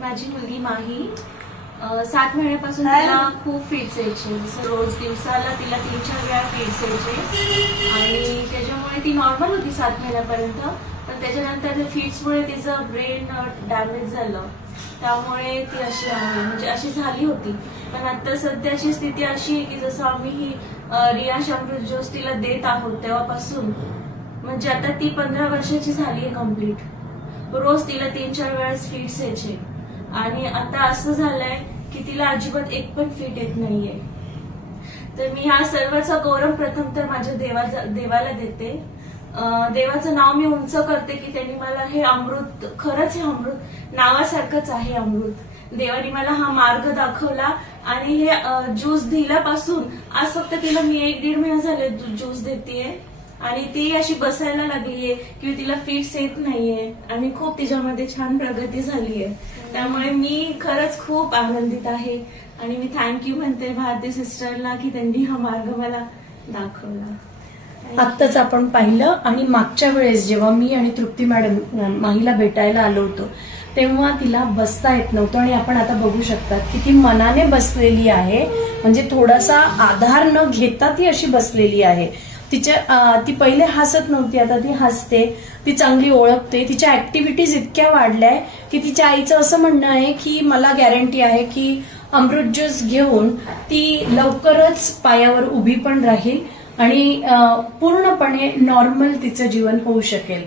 माझी मुलगी माही 7 महिन्यापासून तिला खूप फिट्स यायचे. जसं रोज दिवसाला तिला 3-4 वेळा फिट्स यायचे आणि त्याच्यामुळे ती नॉर्मल होती 7 महिन्यापर्यंत. पण त्याच्यानंतर फिट्समुळे तिचं ब्रेन डॅमेज झालं, त्यामुळे ती अशी आहे, म्हणजे अशी झाली होती. पण आता सध्याची स्थिती अशी आहे की जसं आम्ही ही रियाश अमृत ज्यूस तिला देत आहोत तेव्हापासून, म्हणजे आता ती 15 वर्षाची झाली आहे कम्प्लीट. रोज तिला 3-4 वेळेस फिट्स यायचे आणि आता असं झालंय की तिला अजिबात एक पण फिट येत नाहीये. तर मी ह्या सर्वाचा गौरव प्रथम तर माझ्या देवाला देते. देवाचं नाव मी उंच करते की त्यांनी मला हे अमृत, खरंच हे अमृत नावासारखंच आहे अमृत. देवानी मला हा मार्ग दाखवला आणि हे ज्यूस दिल्यापासून आज फक्त तिला मी 1-1.5 महिना झाले ज्यूस देतेय आणि ती अशी बसायला लागलीये किंवा तिला फिट्स येत नाहीये आणि खूप तिच्यामध्ये छान प्रगती झालीये. त्यामुळे मी खरंच खूप आनंदित आहे आणि मी थँक्यू म्हणते भारती सिस्टरला की त्यांनी हा मार्ग मला दाखवला. आत्ताच आपण पाहिलं आणि मागच्या वेळेस जेव्हा मी आणि तृप्ती मॅडम माहीला भेटायला आलो होतो तेव्हा तिला बसता येत नव्हतं आणि आपण आता बघू शकतात की ती मनाने बसलेली आहे, म्हणजे थोडासा आधार न घेता ती अशी बसलेली आहे. ती पहिले हसत नव्हती, आता ती हसते, ती चांगली ओळखते, तिच्या ऍक्टिव्हिटीज इतक्या वाढल्याय की तिच्या आईचं असं म्हणणं आहे की मला गॅरंटी आहे की अमृत ज्यूस घेऊन ती लवकरच पायावर उभी पण राहील आणि पूर्णपणे नॉर्मल तिचं जीवन होऊ शकेल.